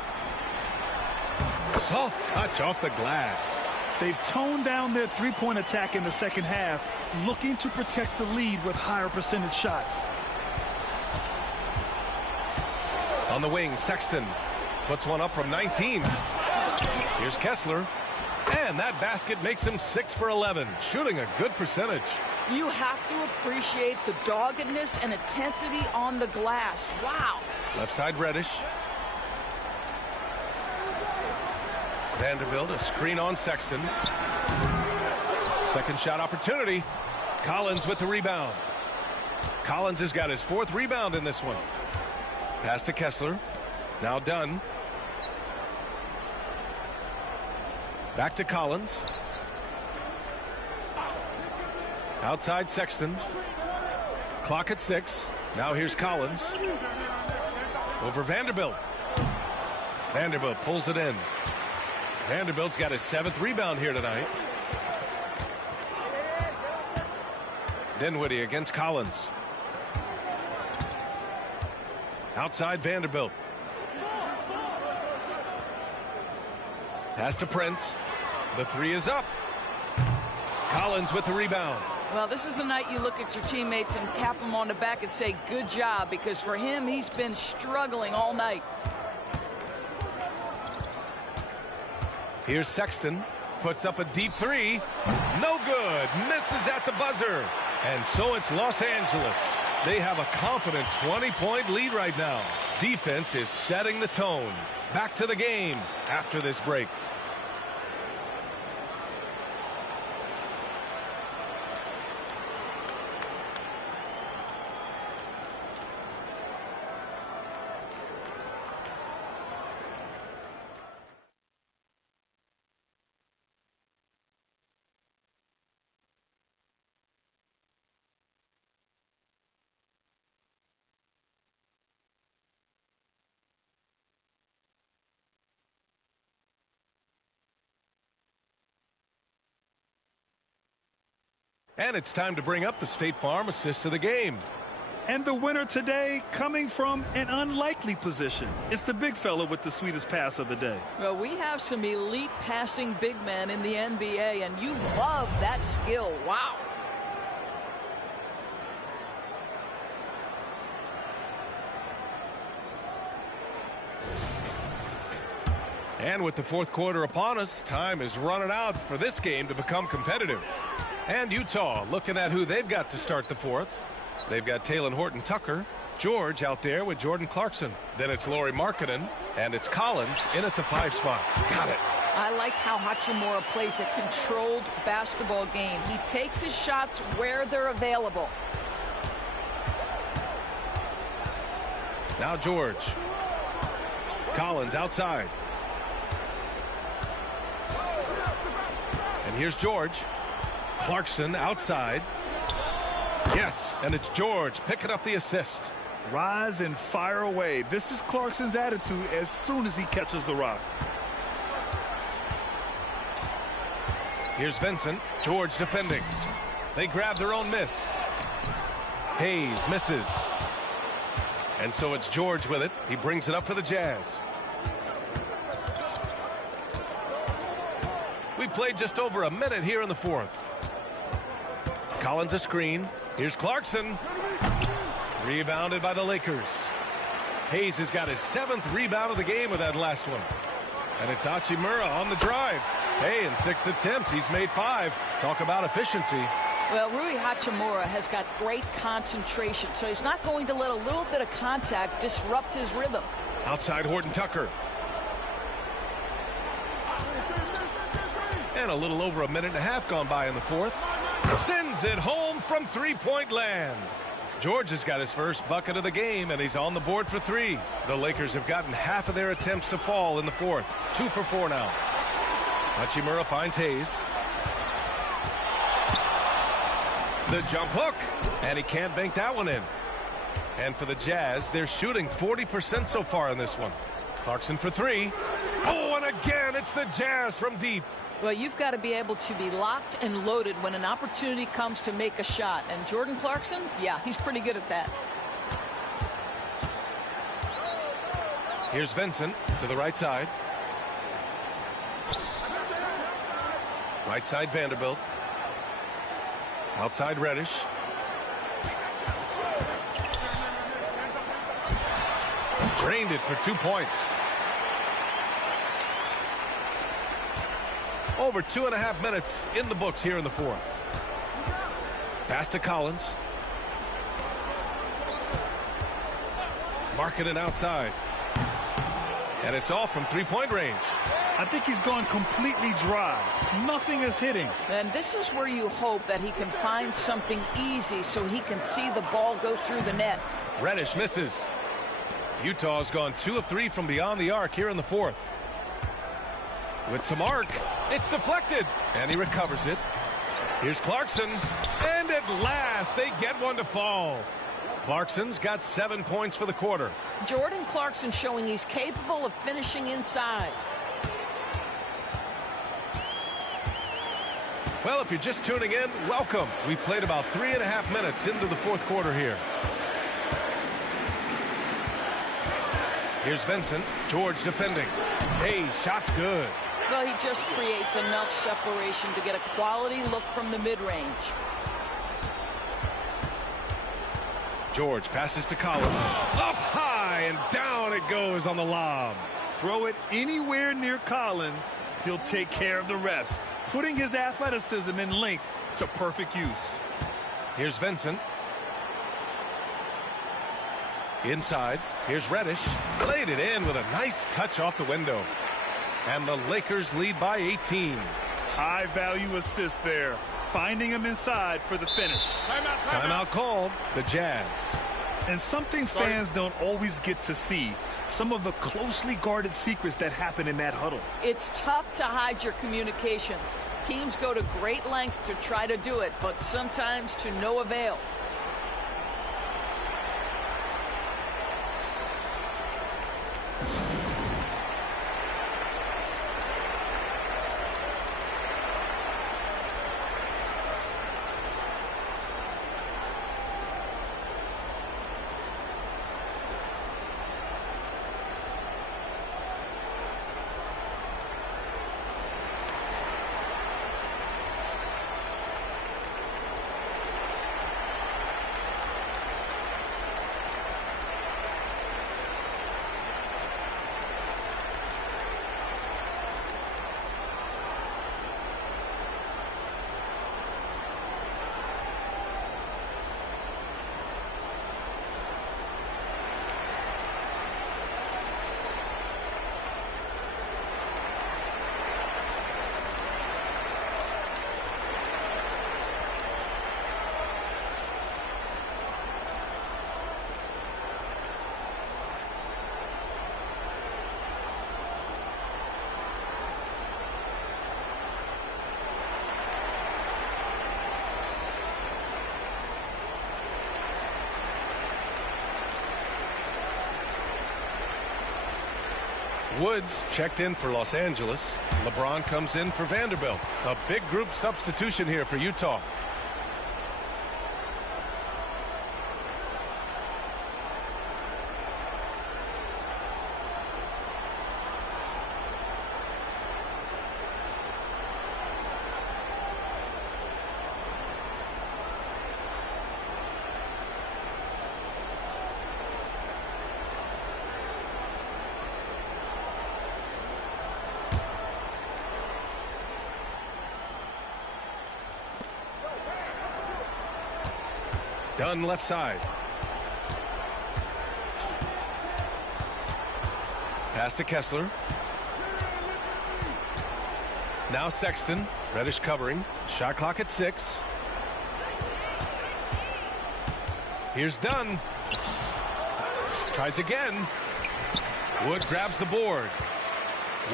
Soft touch off the glass. They've toned down their three-point attack in the second half, looking to protect the lead with higher percentage shots. On the wing, Sexton puts one up from 19. Here's Kessler. And that basket makes him 6 for 11, shooting a good percentage. You have to appreciate the doggedness and intensity on the glass. Wow. Left side, Reddish. Vanderbilt, a screen on Sexton. Second shot opportunity. Collins with the rebound. Collins has got his 4th rebound in this one. Pass to Kessler. Now Dunn. Back to Collins. Outside Sexton. Clock at 6. Now here's Collins. Over Vanderbilt. Vanderbilt pulls it in. Vanderbilt's got his 7th rebound here tonight. Dinwiddie against Collins. Outside Vanderbilt. Pass to Prince. The 3 is up. Collins with the rebound. Well, this is a night you look at your teammates and tap them on the back and say, good job, because for him, he's been struggling all night. Here's Sexton. Puts up a deep 3. No good. Misses at the buzzer. And so it's Los Angeles. They have a confident 20-point lead right now. Defense is setting the tone. Back to the game after this break. And it's time to bring up the State Farm assist of the game. And the winner today coming from an unlikely position. It's the big fella with the sweetest pass of the day. Well, we have some elite passing big men in the NBA, and you love that skill. Wow. And with the 4th quarter upon us, time is running out for this game to become competitive. And Utah looking at who they've got to start the 4th. They've got Talen Horton-Tucker, George out there with Jordan Clarkson. Then it's Lauri Markkanen, and it's Collins in at the 5 spot. Got it. I like how Hachimura plays a controlled basketball game. He takes his shots where they're available. Now George. Collins outside. And here's George. Clarkson outside. Yes, and it's George picking up the assist. Rise and fire away. This is Clarkson's attitude as soon as he catches the rock. Here's Vincent. George defending. They grab their own miss. Hayes misses. And so it's George with it. He brings it up for the Jazz. We played just over a minute here in the 4th. Collins a screen. Here's Clarkson. Rebounded by the Lakers. Hayes has got his 7th rebound of the game with that last one. And it's Hachimura on the drive. Hey, in 6 attempts, he's made 5. Talk about efficiency. Well, Rui Hachimura has got great concentration, so he's not going to let a little bit of contact disrupt his rhythm. Outside Horton-Tucker. And a little over a minute and a half gone by in the 4th. Sends it home from 3-point land. George has got his first bucket of the game, and he's on the board for 3. The Lakers have gotten half of their attempts to fall in the 4th. 2 for 4 now. Hachimura finds Hayes. The jump hook, and he can't bank that one in. And for the Jazz, they're shooting 40% so far in this one. Clarkson for three. Oh, and again, it's the Jazz from deep. Well, you've got to be able to be locked and loaded when an opportunity comes to make a shot. And Jordan Clarkson, yeah, he's pretty good at that. Here's Vincent to the right side. Right side Vanderbilt. Outside Reddish. Drained it for 2 points. Over 2.5 minutes in the books here in the fourth. Pass to Collins. Marking it outside. And it's all from three-point range. I think he's gone completely dry. Nothing is hitting. And this is where you hope that he can find something easy so he can see the ball go through the net. Reddish misses. Utah's gone 2 of 3 from beyond the arc here in the fourth. With some arc, it's deflected, and he recovers it. Here's Clarkson, and at last they get one to fall. Clarkson's got 7 points for the quarter. Jordan Clarkson showing he's capable of finishing inside. Well, if you're just tuning in, welcome. We've played about 3.5 minutes into the fourth quarter here. Here's Vincent. George defending. Hey, shot's good. Well, he just creates enough separation to get a quality look from the mid-range. George passes to Collins. Up high, and down it goes on the lob. Throw it anywhere near Collins, he'll take care of the rest, putting his athleticism and length to perfect use. Here's Vincent. Inside, here's Reddish. Laid it in with a nice touch off the window. And the Lakers lead by 18. High-value assist there, finding him inside for the finish. Timeout called. The Jazz. And something fans don't always get to see, some of the closely guarded secrets that happen in that huddle. It's tough to hide your communications. Teams go to great lengths to try to do it, but sometimes to no avail. Woods checked in for Los Angeles. Lebron comes in for Vanderbilt. A big group substitution here for Utah. Dunn left side. Pass to Kessler. Now Sexton. Reddish covering. Shot clock at 6. Here's Dunn. Tries again. Wood grabs the board.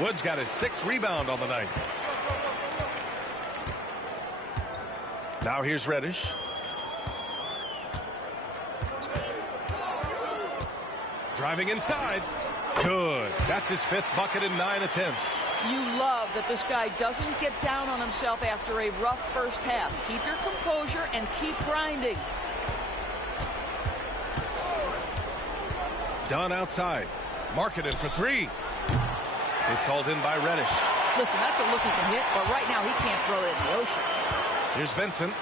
Wood's got his 6th rebound on the night. Now here's Reddish. Driving inside. Good. That's his 5th bucket in 9 attempts. You love that this guy doesn't get down on himself after a rough first half. Keep your composure and keep grinding. Dunn outside. Marketed for 3. It's hauled in by Reddish. Listen, that's a look he can hit, but right now he can't throw it in the ocean. Here's Vincent.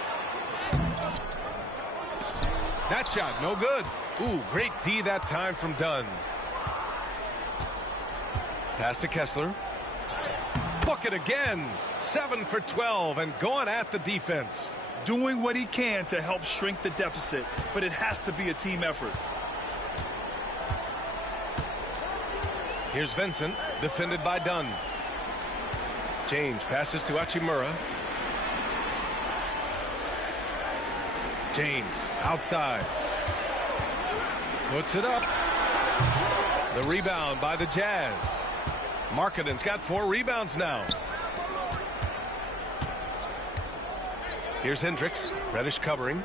That shot, no good. Ooh, great D that time from Dunn. Pass to Kessler. Bucket again. 7 for 12 and going at the defense. Doing what he can to help shrink the deficit, but it has to be a team effort. Here's Vincent, defended by Dunn. James passes to Hachimura. James outside. Puts it up. The rebound by the Jazz. Markkanen's got 4 rebounds now. Here's Hendricks. Reddish covering.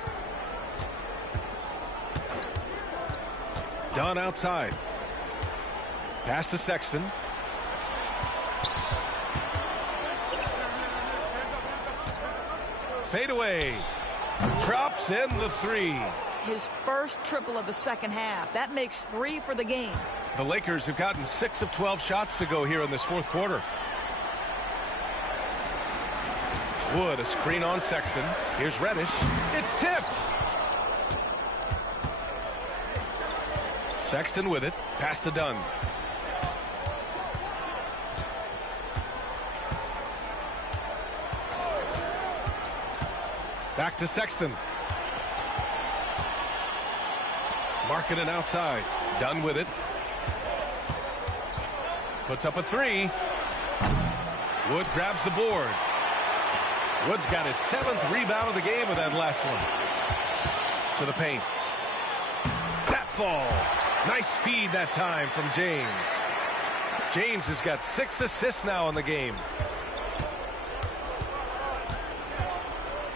Dunn outside. Pass to Sexton. Fadeaway. Drops in the 3. His first triple of the second half. That makes 3 for the game. The Lakers have gotten 6 of 12 shots to go here in this 4th quarter. Wood, a screen on Sexton. Here's Reddish. It's tipped. Sexton with it. Pass to Dunn. Back to Sexton. Markkanen outside. Dunn with it. Puts up a 3. Wood grabs the board. Wood's got his 7th rebound of the game with that last one. To the paint. That falls. Nice feed that time from James. James has got 6 assists now in the game.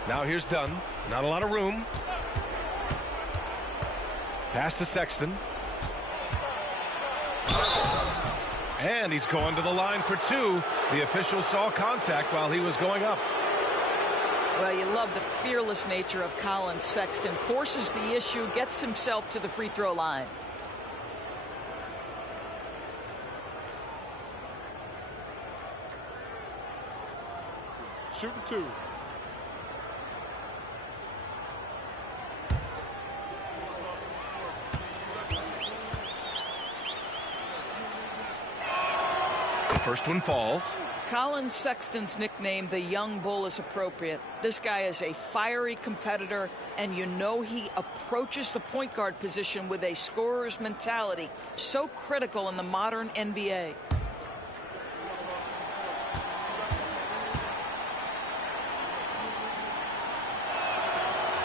Now here's Dunn. Not a lot of room. Pass to Sexton. And he's going to the line for 2. The official saw contact while he was going up. Well, you love the fearless nature of Colin Sexton. Forces the issue, gets himself to the free throw line. Shooting 2. The first one falls. Colin Sexton's nickname, the Young Bull, is appropriate. This guy is a fiery competitor, and you know he approaches the point guard position with a scorer's mentality. So critical in the modern NBA.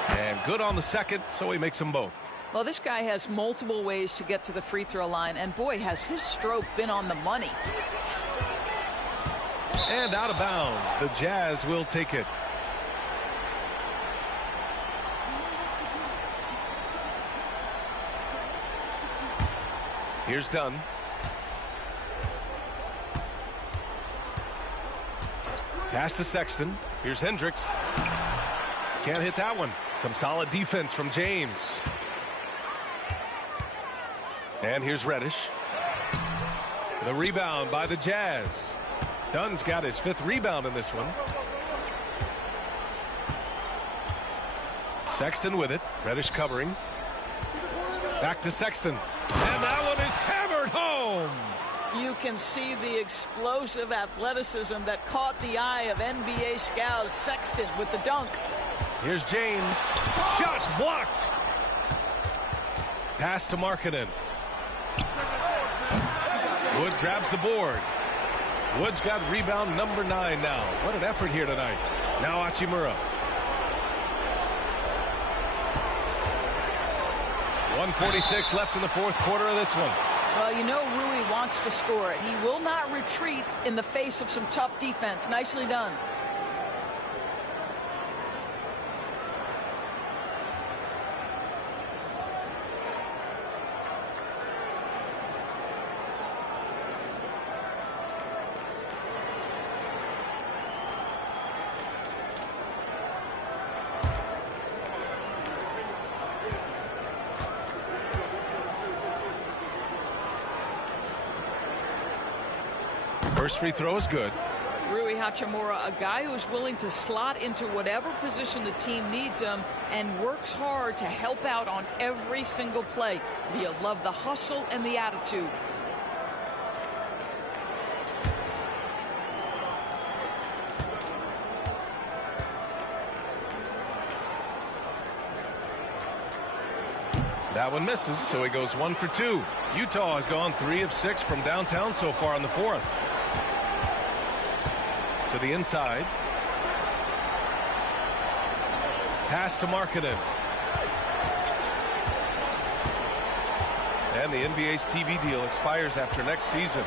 And good on the second, so he makes them both. Well, this guy has multiple ways to get to the free throw line, and boy, has his stroke been on the money. And out of bounds. The Jazz will take it. Here's Dunn. Pass to Sexton. Here's Hendricks. Can't hit that one. Some solid defense from James. And here's Reddish. The rebound by the Jazz. Dunn's got his 5th rebound in this one. Sexton with it. Reddish covering. Back to Sexton. And that one is hammered home. You can see the explosive athleticism that caught the eye of NBA scouts. Sexton with the dunk. Here's James. Shots blocked. Pass to Markkanen. Wood grabs the board. Wood's got rebound number 9 now. What an effort here tonight. Now Hachimura. 1:46 left in the 4th quarter of this one. Well, you know Rui wants to score it. He will not retreat in the face of some tough defense. Nicely done. First free throw is good. Rui Hachimura, a guy who's willing to slot into whatever position the team needs him and works hard to help out on every single play. You love the hustle and the attitude. That one misses, so he goes 1 for 2. Utah has gone 3 of 6 from downtown so far in the fourth. To the inside. Pass to Markkanen. And the NBA's TV deal expires after next season.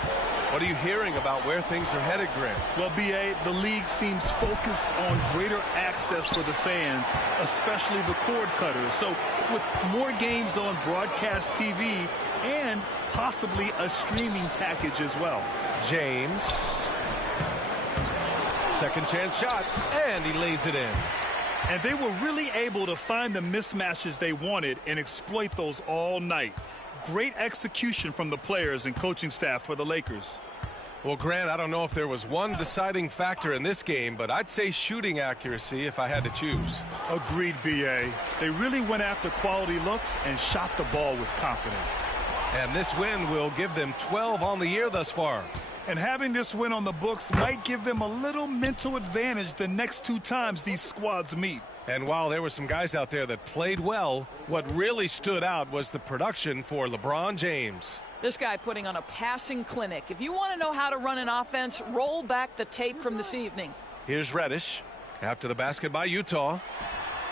What are you hearing about where things are headed, Grant? Well, B.A., the league seems focused on greater access for the fans, especially the cord cutters. So with more games on broadcast TV and possibly a streaming package as well. James. Second chance shot, and he lays it in. And they were really able to find the mismatches they wanted and exploit those all night. Great execution from the players and coaching staff for the Lakers. Well, Grant, I don't know if there was one deciding factor in this game, but I'd say shooting accuracy if I had to choose. Agreed, B.A. They really went after quality looks and shot the ball with confidence. And this win will give them 12 on the year thus far. And having this win on the books might give them a little mental advantage the next 2 times these squads meet. And while there were some guys out there that played well, what really stood out was the production for LeBron James. This guy putting on a passing clinic. If you want to know how to run an offense, roll back the tape from this evening. Here's Reddish after the basket by Utah.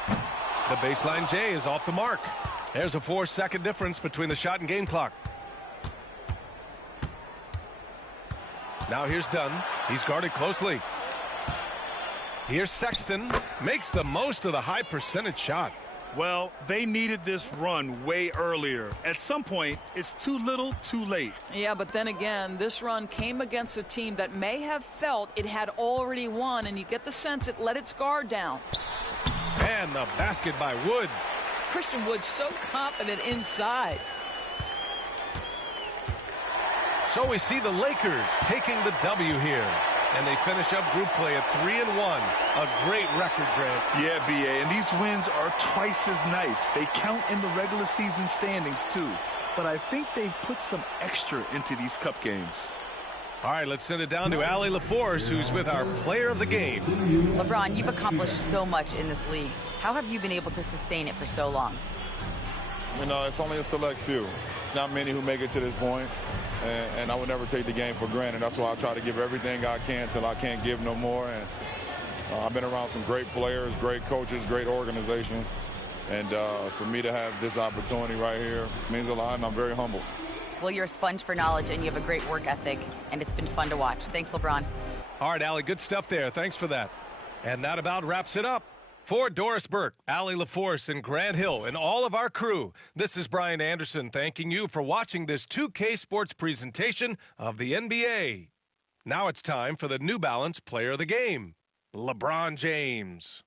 The baseline J is off the mark. There's a 4-second difference between the shot and game clock. Now here's Dunn. He's guarded closely. Here's Sexton. Makes the most of the high percentage shot. Well, they needed this run way earlier. At some point, it's too little, too late. Yeah, but then again, this run came against a team that may have felt it had already won, and you get the sense it let its guard down. And the basket by Wood. Christian Wood so confident inside. So we see the Lakers taking the W here. And they finish up group play at 3-1. A great record, Grant. Yeah, B.A., and these wins are twice as nice. They count in the regular season standings, too. But I think they've put some extra into these cup games. All right, let's send it down to Allie LaForce, who's with our player of the game. LeBron, you've accomplished so much in this league. How have you been able to sustain it for so long? You know, it's only a select few. It's not many who make it to this point. And I would never take the game for granted. That's why I try to give everything I can till I can't give no more. And I've been around some great players, great coaches, great organizations. And for me to have this opportunity right here means a lot, and I'm very humble. Well, you're a sponge for knowledge, and you have a great work ethic, and it's been fun to watch. Thanks, LeBron. All right, Allie, good stuff there. Thanks for that. And that about wraps it up. For Doris Burke, Allie LaForce, and Grant Hill, and all of our crew, this is Brian Anderson thanking you for watching this 2K Sports presentation of the NBA. Now it's time for the New Balance Player of the Game, LeBron James.